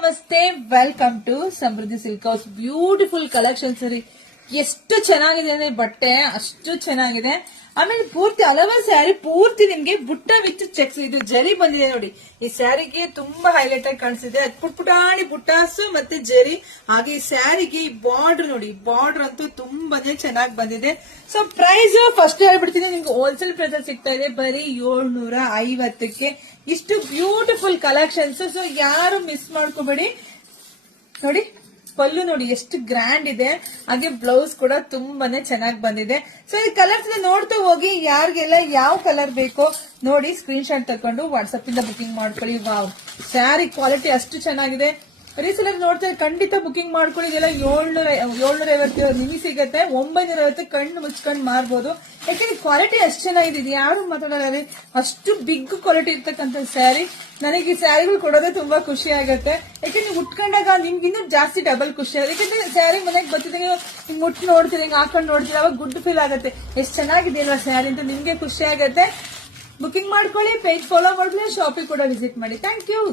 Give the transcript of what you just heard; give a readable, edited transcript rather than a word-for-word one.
ನಮಸ್ತೆ, welcome to Samruddhi silk house. Beautiful collection ಸರಿ. ಎಷ್ಟು ಚೆನ್ನಾಗಿದೆ ಅಂದ್ರೆ ಬಟ್ಟೆ ಅಷ್ಟು ಚೆನ್ನಾಗಿದೆ. ಆಮೇಲೆ ಪೂರ್ತಿ ಹಲವಾರು ಸ್ಯಾರಿ ಪೂರ್ತಿ ನಿಮ್ಗೆ ಬುಟ್ಟ ವಿತ್ ಚೆಕ್ಸ್ ಇದು ಜರಿ ಬಂದಿದೆ ನೋಡಿ. ಈ ಸ್ಯಾರಿಗೆ ತುಂಬಾ ಹೈಲೈಟ್ ಆಗಿ ಕಾಣಿಸಿದೆ. ಪುಟ್ಪುಟಾಣಿ ಬುಟ್ಟಾಸು ಮತ್ತೆ ಜರಿ. ಹಾಗೆ ಈ ಸ್ಯಾರಿಗೆ ಈ ಬಾರ್ಡರ್ ನೋಡಿ, ಬಾರ್ಡರ್ ಅಂತೂ ತುಂಬಾನೇ ಚೆನ್ನಾಗಿ ಬಂದಿದೆ. ಸೊ ಪ್ರೈಸ್ ಫಸ್ಟ್ ಹೇಳ್ಬಿಡ್ತೀನಿ, ನಿಮ್ಗೆ ಹೋಲ್ಸೇಲ್ ಪ್ರೈಸ್ ಅಲ್ಲಿ ಸಿಗ್ತಾ ಇದೆ ಬರೀ 750ಕ್ಕೆ. ಇಷ್ಟು ಬ್ಯೂಟಿಫುಲ್ ಕಲೆಕ್ಷನ್ಸ್. ಸೊ ಯಾರು ಮಿಸ್ ಮಾಡ್ಕೋಬೇಡಿ. ನೋಡಿ ಪಲ್ಲು ನೋಡಿ ಎಷ್ಟು ಗ್ರ್ಯಾಂಡ್ ಇದೆ. ಹಾಗೆ ಬ್ಲೌಸ್ ಕೂಡ ತುಂಬಾನೇ ಚೆನ್ನಾಗಿ ಬಂದಿದೆ. ಸೊ ಈ ಕಲರ್ಸ್ ನೋಡ್ತಾ ಹೋಗಿ, ಯಾರಿಗೆಲ್ಲ ಯಾವ ಕಲರ್ ಬೇಕೋ ನೋಡಿ ಸ್ಕ್ರೀನ್ ಶಾಟ್ ತಕೊಂಡು ವಾಟ್ಸ್ಆಪ್ ಇಂದ ಬುಕಿಂಗ್ ಮಾಡ್ಕೊಳ್ಳಿ. ವಾವ್, ಸ್ಯಾರಿ ಕ್ವಾಲಿಟಿ ಅಷ್ಟು ಚೆನ್ನಾಗಿದೆ. ರೀಸೆಲರ್ ನೋಡ್ತಾರೆ, ಖಂಡಿತ ಬುಕಿಂಗ್ ಮಾಡ್ಕೊಳ್ಳಿ. ಇದೆಲ್ಲ 750 ನಿಮಗೆ ಸಿಗುತ್ತೆ. 950 ಕಣ್ಣು ಮುಚ್ಕೊಂಡು ಮಾರ್ಬೋದು. ಯಾಕಂದ್ರೆ ಕ್ವಾಲಿಟಿ ಅಷ್ಟು ಚೆನ್ನಾಗಿದೆ. ಯಾರು ಮಾತಾಡೋಲ್ಲ, ಅಷ್ಟು ಬಿಗ್ ಕ್ವಾಲಿಟಿ ಇರ್ತಕ್ಕಂಥ ಸ್ಯಾರಿ. ನನಗೆ ಈ ಸ್ಯಾರಿಗಳು ಕೊಡೋದೇ ತುಂಬಾ ಖುಷಿ ಆಗುತ್ತೆ. ಯಾಕಂದ್ರೆ ನೀವು ಉಟ್ಕೊಂಡಾಗ ನಿಮ್ಗೆ ಇನ್ನೂ ಜಾಸ್ತಿ ಡಬಲ್ ಖುಷಿ ಆಗುತ್ತೆ. ಯಾಕಂದ್ರೆ ಸ್ಯಾರಿ ಮನೆಗೆ ಬರ್ತಿದ್ದಂಗೆ ಹಿಂಗ್ ಮುಟ್ಟು ನೋಡ್ತೀರಿ, ಹಿಂಗ್ ಹಾಕೊಂಡು ನೋಡ್ತೀರಿ, ಅವಾಗ ಗುಡ್ ಫೀಲ್ ಆಗುತ್ತೆ. ಎಷ್ಟು ಚೆನ್ನಾಗಿದೆ ಅಲ್ವಾ ಸ್ಯಾರಿ ಅಂತ ನಿಮ್ಗೆ ಖುಷಿ ಆಗುತ್ತೆ. ಬುಕಿಂಗ್ ಮಾಡ್ಕೊಳ್ಳಿ, ಪೇಜ್ ಫಾಲೋ ಮಾಡ್ಕೊಳ್ಳಿ, ಶಾಪಿಂಗ್ ಕೂಡ ವಿಸಿಟ್ ಮಾಡಿ. Thank you.